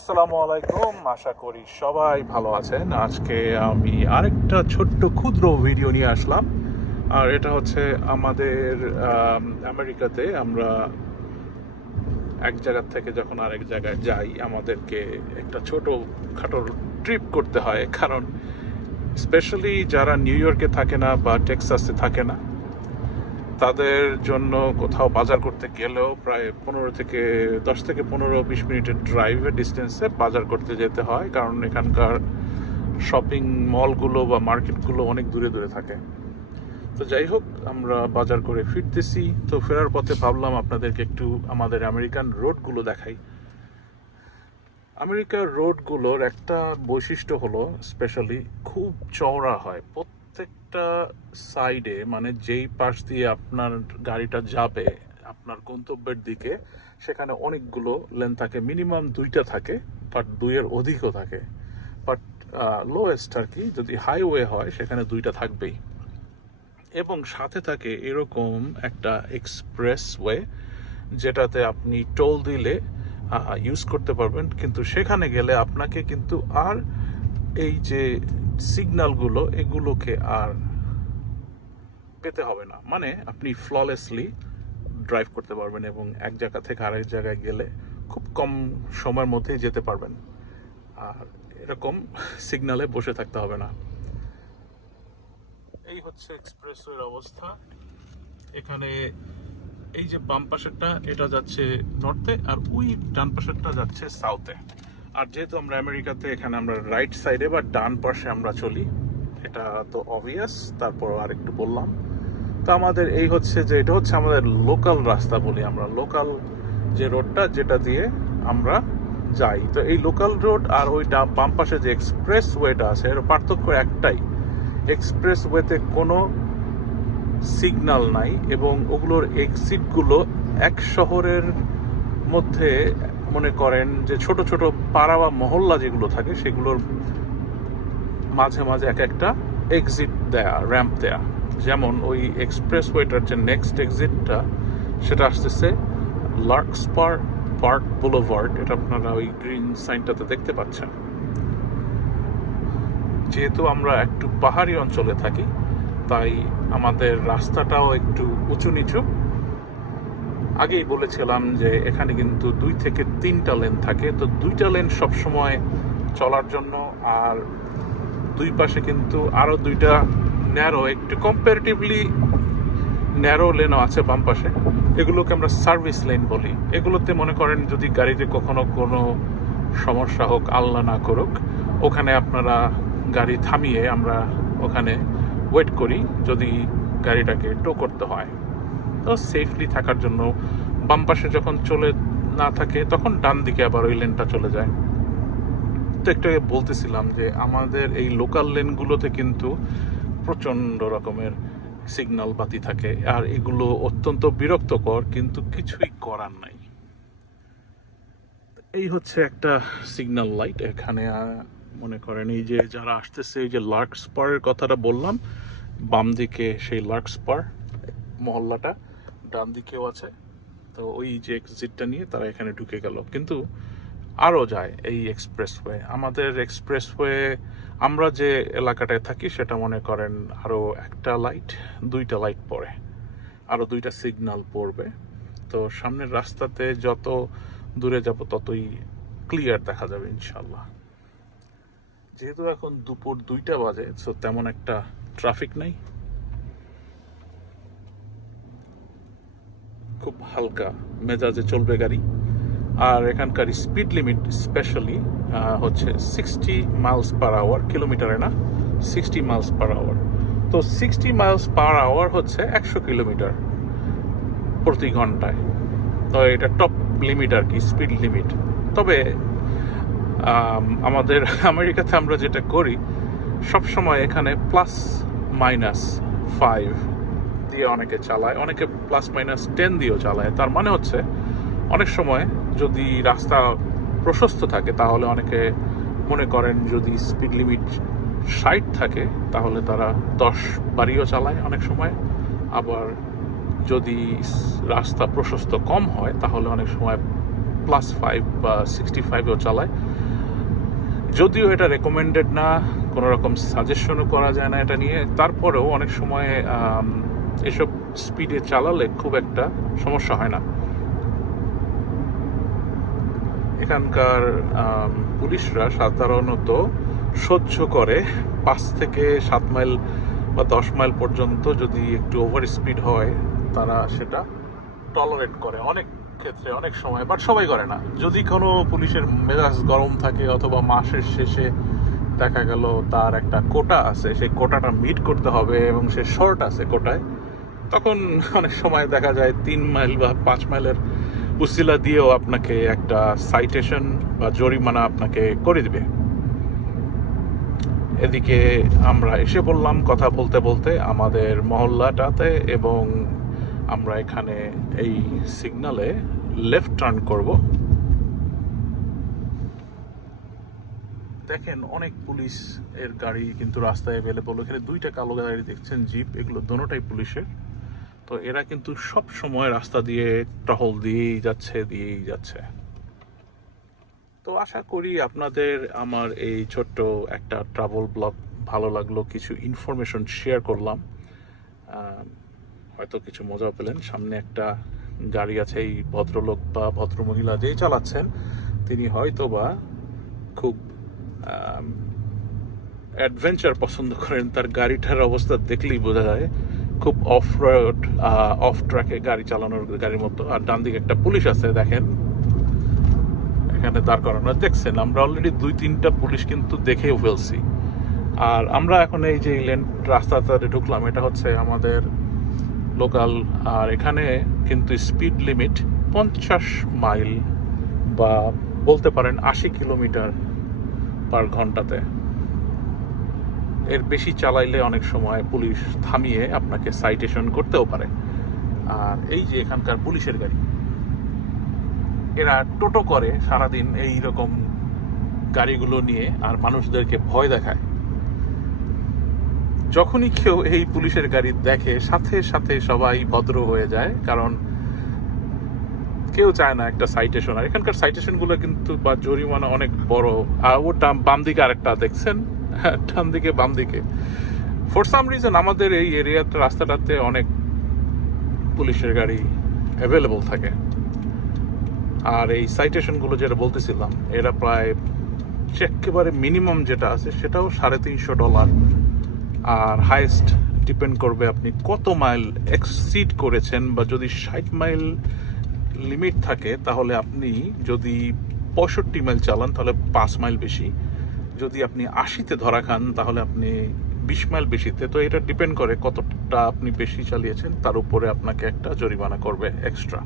আসসালামু আলাইকুম, আশা করি সবাই ভালো আছেন। আজকে আমি আরেকটা ছোট্ট ক্ষুদ্র ভিডিও নিয়ে আসলাম। আর এটা হচ্ছে আমাদের আমেরিকাতে আমরা এক জায়গা থেকে যখন আরেক জায়গায় যাই, আমাদেরকে একটা ছোট খাটো ট্রিপ করতে হয়। কারণ স্পেশালি যারা নিউ ইয়র্কে থাকে না বা টেক্সাসে থাকে না, তাদের জন্য কোথাও বাজার করতে গেলেও প্রায় 10 থেকে 15-20 মিনিটের ড্রাইভের ডিস্টেন্সে বাজার করতে যেতে হয়। কারণ এখানকার শপিং মলগুলো বা মার্কেটগুলো অনেক দূরে দূরে থাকে। তো যাই হোক, আমরা বাজার করে ফিরতেছি। তো ফেরার পথে ভাবলাম আপনাদেরকে একটু আমাদের আমেরিকান রোডগুলো দেখাই। আমেরিকার রোডগুলোর একটা বৈশিষ্ট্য হলো স্পেশালি খুব চওড়া হয়। প্রত্যেকটা সাইডে, মানে যেই পাশ দিয়ে আপনার গাড়িটা যাবে আপনার গন্তব্যের দিকে, সেখানে অনেকগুলো লেন থাকে। মিনিমাম 2টা থাকে, বাট 2-এর অধিকও থাকে। বাট লোয়েস্ট আর কি, যদি হাইওয়ে হয় সেখানে 2টা থাকবেই। এবং সাথে থাকে এরকম একটা এক্সপ্রেসওয়ে, যেটাতে আপনি টোল দিলে ইউজ করতে পারবেন। কিন্তু সেখানে গেলে আপনাকে কিন্তু আর এই যে সিগন্যালগুলো, এগুলোকে আর পেতে হবে না। মানে আপনি ফ্ললেসলি ড্রাইভ করতে পারবেন এবং এক জায়গা থেকে আরেক জায়গায় গেলে খুব কম সময়ের মধ্যেই যেতে পারবেন। আর এরকম সিগন্যালে বসে থাকতে হবে না। এই হচ্ছে এক্সপ্রেসওয়ের অবস্থা। এখানে এই যে বাম পাশেরটা, এটা যাচ্ছে নর্থে, আর ওই ডান পাশেরটা যাচ্ছে সাউথে। আর যেহেতু আমরা আমেরিকাতে, এখানে আমরা রাইট সাইডে বা ডান পাশে আমরা চলি, এটা তো অবভিয়াস। তারপর আর একটু বললাম, তো আমাদের এই হচ্ছে যে এটা হচ্ছে আমাদের লোকাল রাস্তা বলি আমরা, লোকাল যে রোডটা যেটা দিয়ে আমরা যাই। তো এই লোকাল রোড আর ওই বাম পাশে যে এক্সপ্রেস ওয়েটা আছে, এর পার্থক্য একটাই, এক্সপ্রেস ওয়েতে কোনো সিগন্যাল নাই এবং ওগুলোর এক্সিটগুলো এক শহরের মধ্যে, মনে করেন যে ছোট ছোট পাড়া বা মহল্লা যেগুলো থাকে, সেগুলোর মাঝে মাঝে এক একটা এক্সিট দেয়া, র্যাম্প দেয়া। যেমন ওই এক্সপ্রেসওয়েটার যে নেক্সট এক্সিটটা, সেটা আসতেছে লার্কস্পার পার্ক বুলেভার্ড। এটা আপনারা ওই গ্রিন সাইনটাতে দেখতে পাচ্ছেন। যেহেতু আমরা একটু পাহাড়ি অঞ্চলে থাকি, তাই আমাদের রাস্তাটাও একটু উঁচু নিচু। আগেই বলেছিলাম যে এখানে কিন্তু 2 থেকে 3টা লেন থাকে। তো 2টা লেন সবসময় চলার জন্য, আর দুই পাশে কিন্তু আরও 2টা ন্যারো, একটু কম্পারেটিভলি ন্যারো লেনও আছে বাম পাশে। এগুলোকে আমরা সার্ভিস লেন বলি। এগুলোতে মনে করেন যদি গাড়িতে কখনো কোনো সমস্যা হোক, আল্লাহ না করুক, ওখানে আপনারা গাড়ি থামিয়ে আমরা ওখানে ওয়েট করি যদি গাড়িটাকে টো করতে হয়। তো সেফলি থাকার জন্য বাম পাশে যখন চলে না থাকে, তখন ডান দিকে আবার ওই লেনটা চলে যায়। তো একটু আগে বলতেছিলাম যে আমাদের এই লোকাল লেনগুলোতে কিন্তু প্রচণ্ড রকমের সিগন্যাল বাতি থাকে, আর এগুলো অত্যন্ত বিরক্তকর, কিন্তু কিছুই করার নাই। এই হচ্ছে একটা সিগন্যাল লাইট এখানে। মনে করেন এই যে যারা আসতেছে, এই যে লার্কস্পারের কথাটা বললাম, বাম দিকে সেই লার্কস্পার মহল্লাটা, ডান দিকেও আছে। তো ওই যে এক্সিটটা নিয়ে তারা এখানে ঢুকে গেল। কিন্তু আরও যায় এই এক্সপ্রেসওয়ে। আমাদের এক্সপ্রেসওয়ে, আমরা যে এলাকাটায় থাকি, সেটা মনে করেন আরও 2টা লাইট পড়ে, আরও 2টা সিগন্যাল পড়বে। তো সামনের রাস্তাতে যত দূরে যাব ততই ক্লিয়ার দেখা যাবে ইনশাল্লাহ। যেহেতু এখন দুপুর 2টা বাজে, সো তেমন একটা ট্রাফিক নাই, খুব হালকা মেজাজে চলবে গাড়ি। আর এখানকার স্পিড লিমিট স্পেশালি হচ্ছে 60 মাইলস পার আওয়ার, কিলোমিটারে না, 60 মাইলস পার আওয়ার। তো 60 মাইলস পার আওয়ার হচ্ছে 100 কিলোমিটার প্রতি ঘন্টায়। তো এটা টপ লিমিট আর কি, স্পিড লিমিট। তবে আমাদের আমেরিকাতে আমরা যেটা করি, সবসময় এখানে +-5 দিয়ে অনেকে চালায়, অনেকে +-10 দিয়েও চালায়। তার মানে হচ্ছে অনেক সময় যদি রাস্তা প্রশস্ত থাকে, তাহলে অনেকে মনে করেন যদি স্পিড লিমিট 60 থাকে, তাহলে তারা 10 বাড়িয়েও চালায় অনেক সময়। আবার যদি রাস্তা প্রশস্ত কম হয়, তাহলে অনেক সময় +5 বা 65-এও চালায়। যদিও এটা রেকমেন্ডেড না, কোনো রকম সাজেশনও করা যায় না এটা নিয়ে, তারপরেও অনেক সময় এসব স্পিডে চালালে খুব একটা সমস্যা হয় না। এখানকার পুলিশরা সাধারণত সহ্য করে 5 থেকে 7 মাইল বা 10 মাইল পর্যন্ত। যদি একটু ওভার স্পিড হয় তারা সেটা টলারেট করে অনেক ক্ষেত্রে, অনেক সময়, বাট সবাই করে না। যদি কোনো পুলিশের মেজাজ গরম থাকে অথবা মাসের শেষে দেখা গেল তার একটা কোটা আছে, সেই কোটাটা মিট করতে হবে এবং সে শর্ট আছে কোটায়, তখন অনেক সময় দেখা যায় 3 মাইল বা 5 মাইলের উসিলা দিয়েও আপনাকে একটা সাইটেশন বা জরিমানা আপনাকে করে দিবে। এদিকে আমরা এসে পড়লাম কথা বলতে বলতে আমাদের মহল্লাটাতে, এবং আমরা এখানে এই সিগনালে লেফট টার্ন করব। দেখেন অনেক পুলিশ এর গাড়ি কিন্তু রাস্তায় অ্যাভেলেবল। এখানে 2টা কালো গাড়ি দেখছেন, জিপ, এগুলো দোনোটাই পুলিশের। তো এরা কিন্তু সব সময় রাস্তা দিয়ে টহল দিয়েই যাচ্ছে। তো আশা করি আপনাদের আমার এই ছোট্ট একটা ট্রাভেল ব্লগ ভালো লাগলো, কিছু ইনফরমেশন শেয়ার করলাম, হয়তো কিছু মজাও পেলেন। সামনে একটা গাড়ি আছে, এই ভদ্রলোক বা ভদ্রমহিলা যেই চালাচ্ছেন তিনি হয়তো বা খুব অ্যাডভেঞ্চার পছন্দ করেন। তার গাড়িটার অবস্থা দেখলেই বোঝা যায় খুব অফ রোড, অফ ট্র্যাকে গাড়ি চালানোর গাড়ির মতো। আর ডান দিকে একটা পুলিশ আছে, দেখেন এখানে দাঁড় করানো, দেখছেন আমরা অলরেডি 2-3টা পুলিশ কিন্তু দেখেও ফেলছি। আর আমরা এখন এই যে লেন রাস্তাতে ঢুকলাম, এটা হচ্ছে আমাদের লোকাল। আর এখানে কিন্তু স্পিড লিমিট 50 মাইল বা বলতে পারেন 80 কিলোমিটার পার ঘন্টাতে। এর বেশি চালাইলে অনেক সময় পুলিশ থামিয়ে আপনাকে সাইটেশন করতেও পারে। আর এই যে এখানকার পুলিশের গাড়ি, এরা টোটো করে সারাদিন এই রকম গাড়িগুলো নিয়ে, আর মানুষদেরকে ভয় দেখায়। যখনই কেউ এই পুলিশের গাড়ি দেখে সাথে সাথে সবাই ভদ্র হয়ে যায়, কারণ কেউ চায় না একটা সাইটেশন। আর এখানকার সাইটেশনগুলো কিন্তু বা জরিমানা অনেক বড়। আর ওটা বাম দিকে আরেকটা দেখছেন, ডান দিকে বাম দিকে। ফর সাম রিজন আমাদের এই এরিয়াতে রাস্তাটাতে অনেক পুলিশের গাড়ি অ্যাভেলেবল থাকে। আর এই সাইটেশনগুলো যেটা বলতেছিলাম, এরা প্রায় একেবারে মিনিমাম যেটা আছে সেটাও $350। আর হাইয়েস্ট ডিপেন্ড করবে আপনি কত মাইল এক্সিড করেছেন। বা যদি 60 মাইল লিমিট থাকে তাহলে আপনি যদি 65 মাইল চালান তাহলে 5 মাইল বেশি। যদি আপনি 80-তে ধরা খান তাহলে আপনি 20 মাইল বেশিতে। তো এটা ডিপেন্ড করে কতটা আপনি বেশি চালিয়েছেন, তার উপরে আপনাকে একটা জরিমানা করবে এক্সট্রা।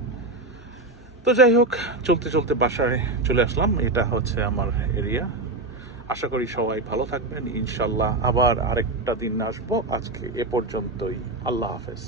তো যাই হোক, চলতে চলতে বাসায় চলে আসলাম। এটা হচ্ছে আমার এরিয়া। আশা করি সবাই ভালো থাকবেন। ইনশাল্লাহ আবার আরেকটা দিন আসবো। আজকে এ পর্যন্তই। আল্লাহ হাফেজ।